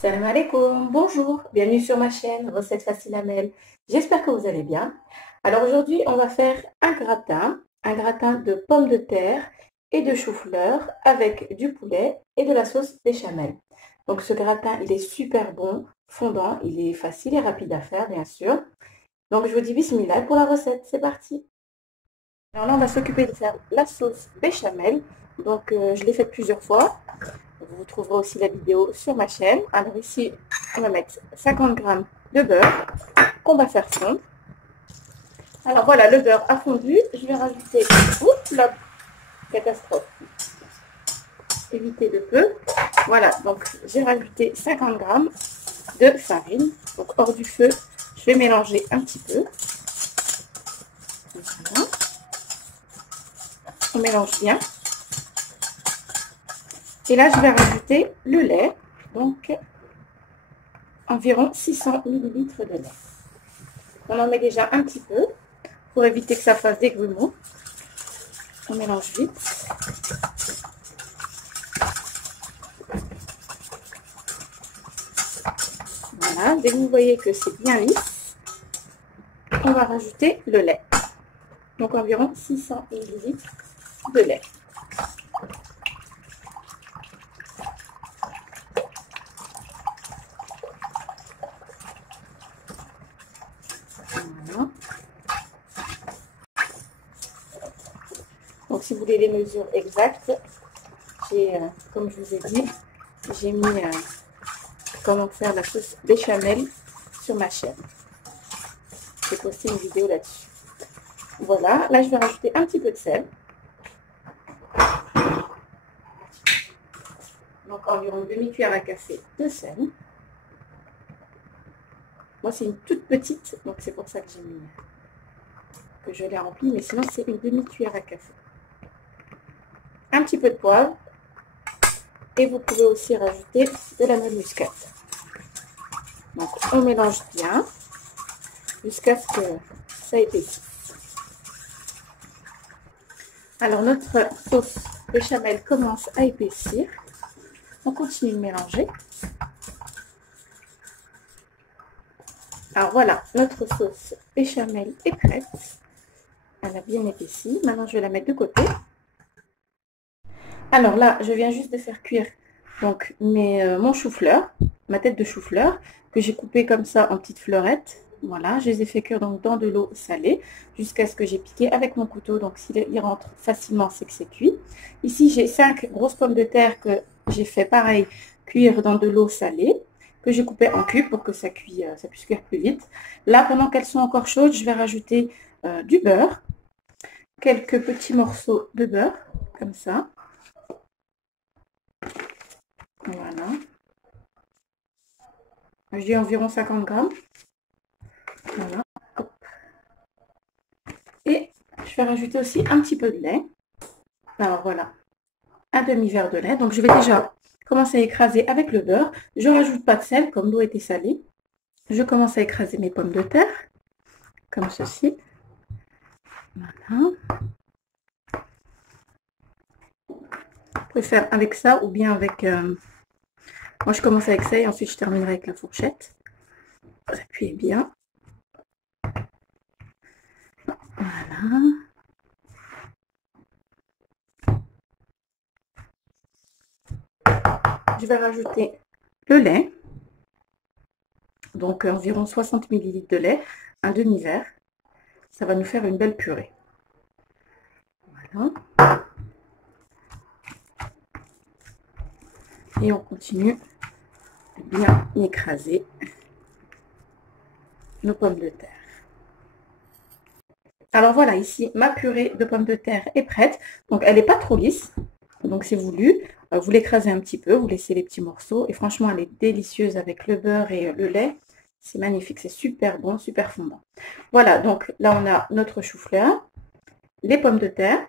Salam alaikum, bonjour, bienvenue sur ma chaîne Recettes Faciles Amel. J'espère que vous allez bien. Alors aujourd'hui, on va faire un gratin de pommes de terre et de chou-fleur avec du poulet et de la sauce béchamel. Donc ce gratin, il est super bon, fondant, il est facile et rapide à faire, bien sûr. Donc je vous dis bismillah pour la recette, c'est parti. Alors là, on va s'occuper de faire la sauce béchamel. Donc je l'ai faite plusieurs fois. Vous trouverez aussi la vidéo sur ma chaîne. Alors ici, on va mettre 50 grammes de beurre qu'on va faire fondre. Alors voilà, le beurre a fondu. Je vais rajouter, oups, la catastrophe, évitez de peu. Voilà, donc j'ai rajouté 50 grammes de farine. Donc hors du feu, je vais mélanger un petit peu. Voilà. On mélange bien. Et là, je vais rajouter le lait. Donc environ 600 ml de lait. On en met déjà un petit peu pour éviter que ça fasse des grumeaux. On mélange vite. Voilà, dès que vous voyez que c'est bien lisse, on va rajouter le lait. Donc environ 600 ml de lait. Voilà. Donc si vous voulez les mesures exactes, comme je vous ai dit, j'ai mis comment faire la sauce béchamel sur ma chaîne. J'ai posté une vidéo là-dessus. Voilà, là je vais rajouter un petit peu de sel. Donc environ demi-cuillère à café de sel. Moi c'est une toute petite, donc c'est pour ça que j'ai mis que je l'ai remplie, mais sinon c'est une demi-cuillère à café. Un petit peu de poivre. Et vous pouvez aussi rajouter de la noix de muscade. Donc on mélange bien jusqu'à ce que ça épaississe. Alors notre sauce béchamel commence à épaissir. On continue de mélanger. Alors voilà, notre sauce béchamel est prête. Elle a bien épaissi. Maintenant je vais la mettre de côté. Alors là, je viens juste de faire cuire donc mon chou-fleur, ma tête de chou-fleur, que j'ai coupé comme ça en petites fleurettes. Voilà, je les ai fait cuire donc dans de l'eau salée jusqu'à ce que j'ai piqué avec mon couteau. Donc s'il rentre facilement, c'est que c'est cuit. Ici, j'ai 5 grosses pommes de terre que j'ai fait pareil cuire dans de l'eau salée, que j'ai coupé en cubes pour que ça puisse cuire plus vite. Là, pendant qu'elles sont encore chaudes, je vais rajouter du beurre, quelques petits morceaux de beurre, comme ça. Voilà. Je dis environ 50 grammes. Voilà. Hop. Et je vais rajouter aussi un petit peu de lait. Alors voilà, un demi-verre de lait. Donc je vais déjà commencer à écraser avec le beurre. Je ne rajoute pas de sel comme l'eau était salée. Je commence à écraser mes pommes de terre, comme ceci. Voilà. Vous pouvez faire avec ça ou bien avec... Moi je commence avec ça et ensuite je terminerai avec la fourchette. Vous appuyez bien. Voilà. Je vais rajouter le lait. Donc environ 60 ml de lait, un demi-verre. Ça va nous faire une belle purée. Voilà. Et on continue de bien écraser nos pommes de terre. Alors voilà, ici, ma purée de pommes de terre est prête. Donc elle n'est pas trop lisse, donc c'est voulu. Vous l'écrasez un petit peu, vous laissez les petits morceaux. Et franchement, elle est délicieuse avec le beurre et le lait. C'est magnifique, c'est super bon, super fondant. Voilà, donc là on a notre chou-fleur, les pommes de terre.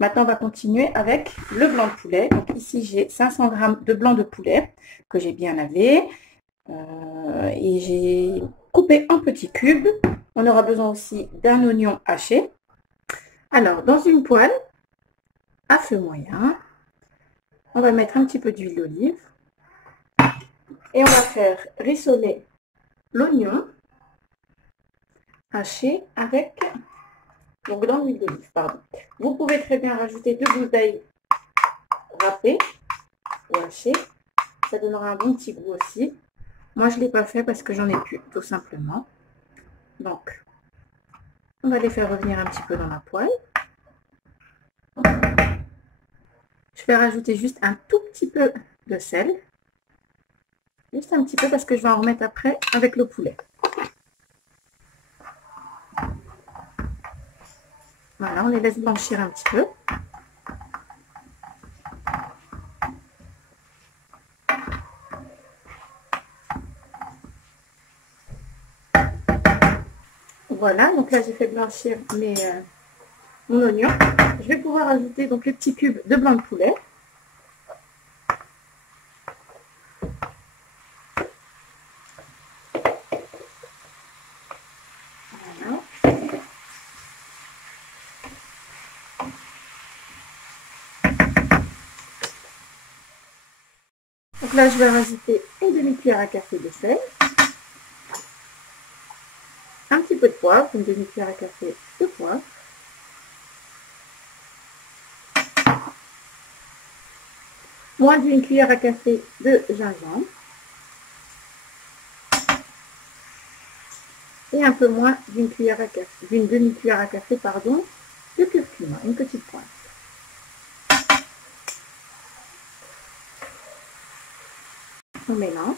Maintenant, on va continuer avec le blanc de poulet. Donc ici, j'ai 500 g de blanc de poulet que j'ai bien lavé. Et j'ai coupé en petits cubes. On aura besoin aussi d'un oignon haché. Alors, dans une poêle à feu moyen, on va mettre un petit peu d'huile d'olive. Et on va faire rissoler l'oignon haché avec, donc dans l'huile d'olive, pardon. Vous pouvez très bien rajouter 2 gousses d'ail râpées ou hachées. Ça donnera un bon petit goût aussi. Moi, je ne l'ai pas fait parce que j'en ai plus, tout simplement. Donc, on va les faire revenir un petit peu dans la poêle. Je vais rajouter juste un tout petit peu de sel. Juste un petit peu parce que je vais en remettre après avec le poulet. Voilà, on les laisse blanchir un petit peu. Voilà, donc là j'ai fait blanchir mon oignon. Je vais pouvoir ajouter donc les petits cubes de blanc de poulet. Voilà. Donc là je vais rajouter une demi-cuillère à café de sel, un petit peu de poivre, une demi-cuillère à café de poivre, moins d'une cuillère à café de gingembre et un peu moins d'une cuillère à café, d'une demi-cuillère à café, pardon, de curcuma, une petite pointe. On mélange.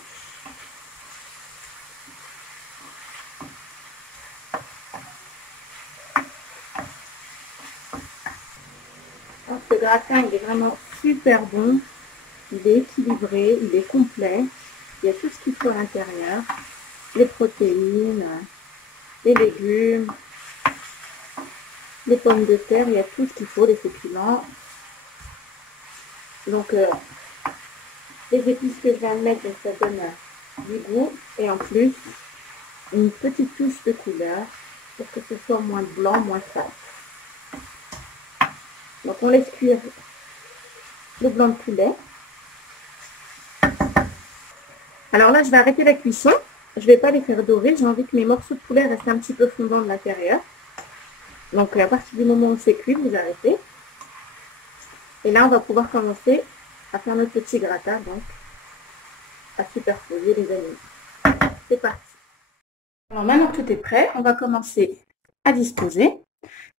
Donc, ce gratin il est vraiment super bon, il est équilibré, il est complet, il y a tout ce qu'il faut à l'intérieur, les protéines, les légumes, les pommes de terre, il y a tout ce qu'il faut, les féculents. Donc les épices que je viens de mettre, ça donne du goût et en plus une petite touche de couleur pour que ce soit moins blanc, moins sale. Donc on laisse cuire le blanc de poulet. Alors là je vais arrêter la cuisson, je ne vais pas les faire dorer, j'ai envie que mes morceaux de poulet restent un petit peu fondants de l'intérieur. Donc à partir du moment où c'est cuit, vous arrêtez. Et là on va pouvoir commencer à faire notre petit gratin, donc à superposer les aliments. C'est parti. Alors maintenant que tout est prêt, on va commencer à disposer.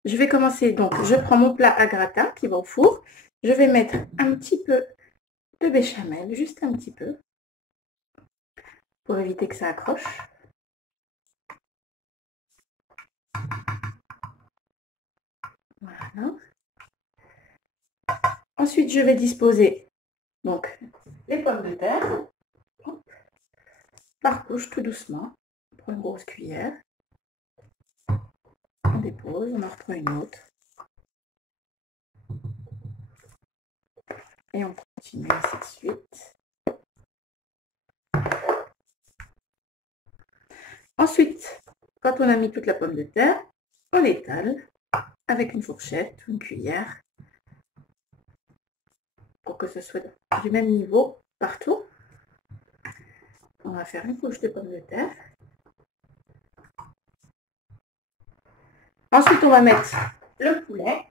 Je vais commencer, donc je prends mon plat à gratin qui va au four. Je vais mettre un petit peu de béchamel, juste un petit peu, pour éviter que ça accroche. Voilà. Ensuite, je vais disposer donc les pommes de terre par couche tout doucement. On prend une grosse cuillère. On dépose, on en reprend une autre. Et on continue ainsi de suite. Ensuite, quand on a mis toute la pomme de terre, on étale avec une fourchette ou une cuillère pour que ce soit du même niveau partout. On va faire une couche de pommes de terre. Ensuite, on va mettre le poulet.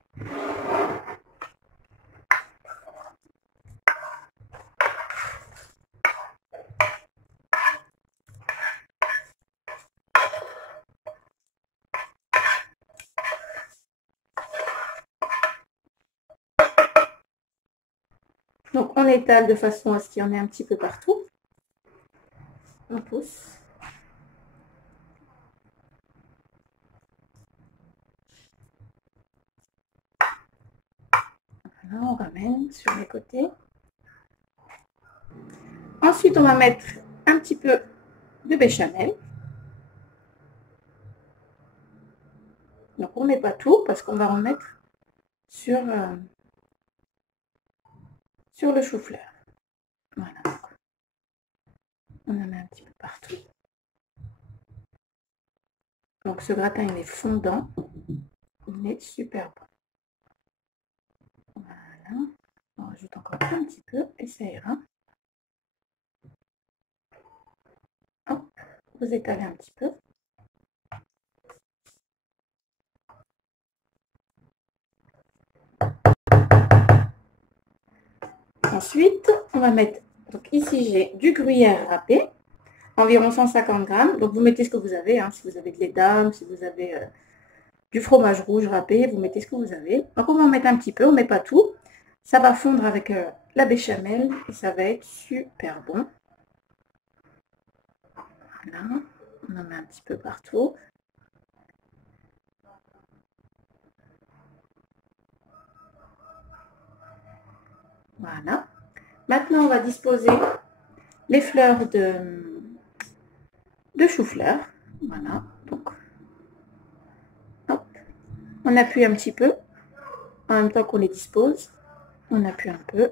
Donc, on étale de façon à ce qu'il y en ait un petit peu partout. On pousse. Voilà, on ramène sur les côtés. Ensuite, on va mettre un petit peu de béchamel. Donc, on ne met pas tout parce qu'on va en mettre sur le chou-fleur. Voilà. On en met un petit peu partout. Donc, ce gratin, il est fondant. Il est super bon. Voilà. On rajoute encore un petit peu et ça ira. vous étalez un petit peu. Ensuite, on va mettre, donc ici j'ai du gruyère râpé, environ 150 grammes. Donc vous mettez ce que vous avez, hein, si vous avez de l'édame, si vous avez du fromage rouge râpé, vous mettez ce que vous avez. Donc on va en mettre un petit peu, on ne met pas tout. Ça va fondre avec la béchamel et ça va être super bon. Voilà, on en met un petit peu partout. Voilà. Maintenant, on va disposer les fleurs de chou-fleur. Voilà. Donc, hop. On appuie un petit peu. En même temps qu'on les dispose, on appuie un peu.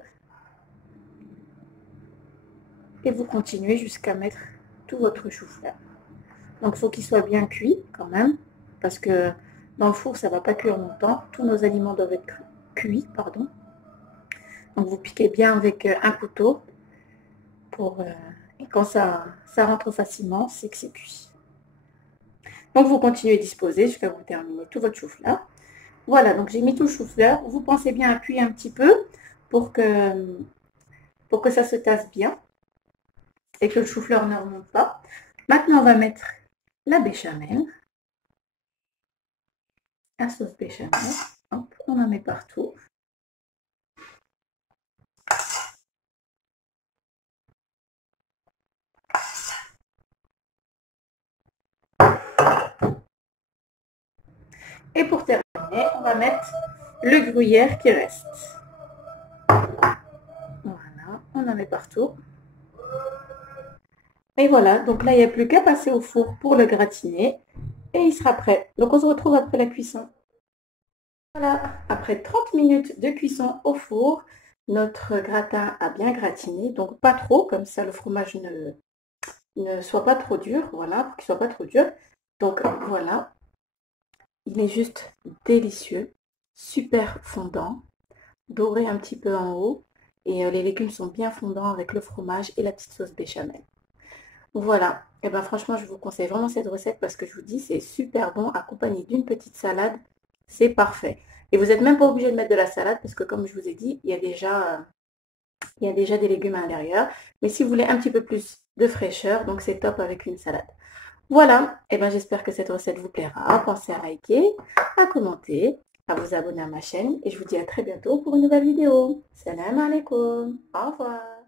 Et vous continuez jusqu'à mettre tout votre chou-fleur. Donc, il faut qu'il soit bien cuit quand même. Parce que dans le four, ça ne va pas cuire longtemps. Tous nos aliments doivent être cuits, pardon. Donc, vous piquez bien avec un couteau. Et quand ça rentre facilement, c'est que c'est cuit. Donc, vous continuez à disposer jusqu'à vous terminer tout votre chou-fleur. Voilà, donc j'ai mis tout le chou-fleur. Vous pensez bien appuyer un petit peu pour que ça se tasse bien et que le chou-fleur ne remonte pas. Maintenant, on va mettre la béchamel, la sauce béchamel. Hop, on en met partout. Et pour terminer, on va mettre le gruyère qui reste. Voilà, on en met partout. Et voilà, donc là, il n'y a plus qu'à passer au four pour le gratiner. Et il sera prêt. Donc, on se retrouve après la cuisson. Voilà, après 30 minutes de cuisson au four, notre gratin a bien gratiné. Donc, pas trop, comme ça, le fromage ne soit pas trop dur. Voilà, pour qu'il ne soit pas trop dur. Donc, voilà. Il est juste délicieux, super fondant, doré un petit peu en haut. Et les légumes sont bien fondants avec le fromage et la petite sauce béchamel. Voilà, et ben franchement, je vous conseille vraiment cette recette parce que je vous dis, c'est super bon, accompagné d'une petite salade, c'est parfait. Et vous n'êtes même pas obligé de mettre de la salade parce que comme je vous ai dit, il y a déjà des légumes à l'intérieur. Mais si vous voulez un petit peu plus de fraîcheur, donc c'est top avec une salade. Voilà, et ben j'espère que cette recette vous plaira. Pensez à liker, à commenter, à vous abonner à ma chaîne et je vous dis à très bientôt pour une nouvelle vidéo. Salam alaikum, au revoir.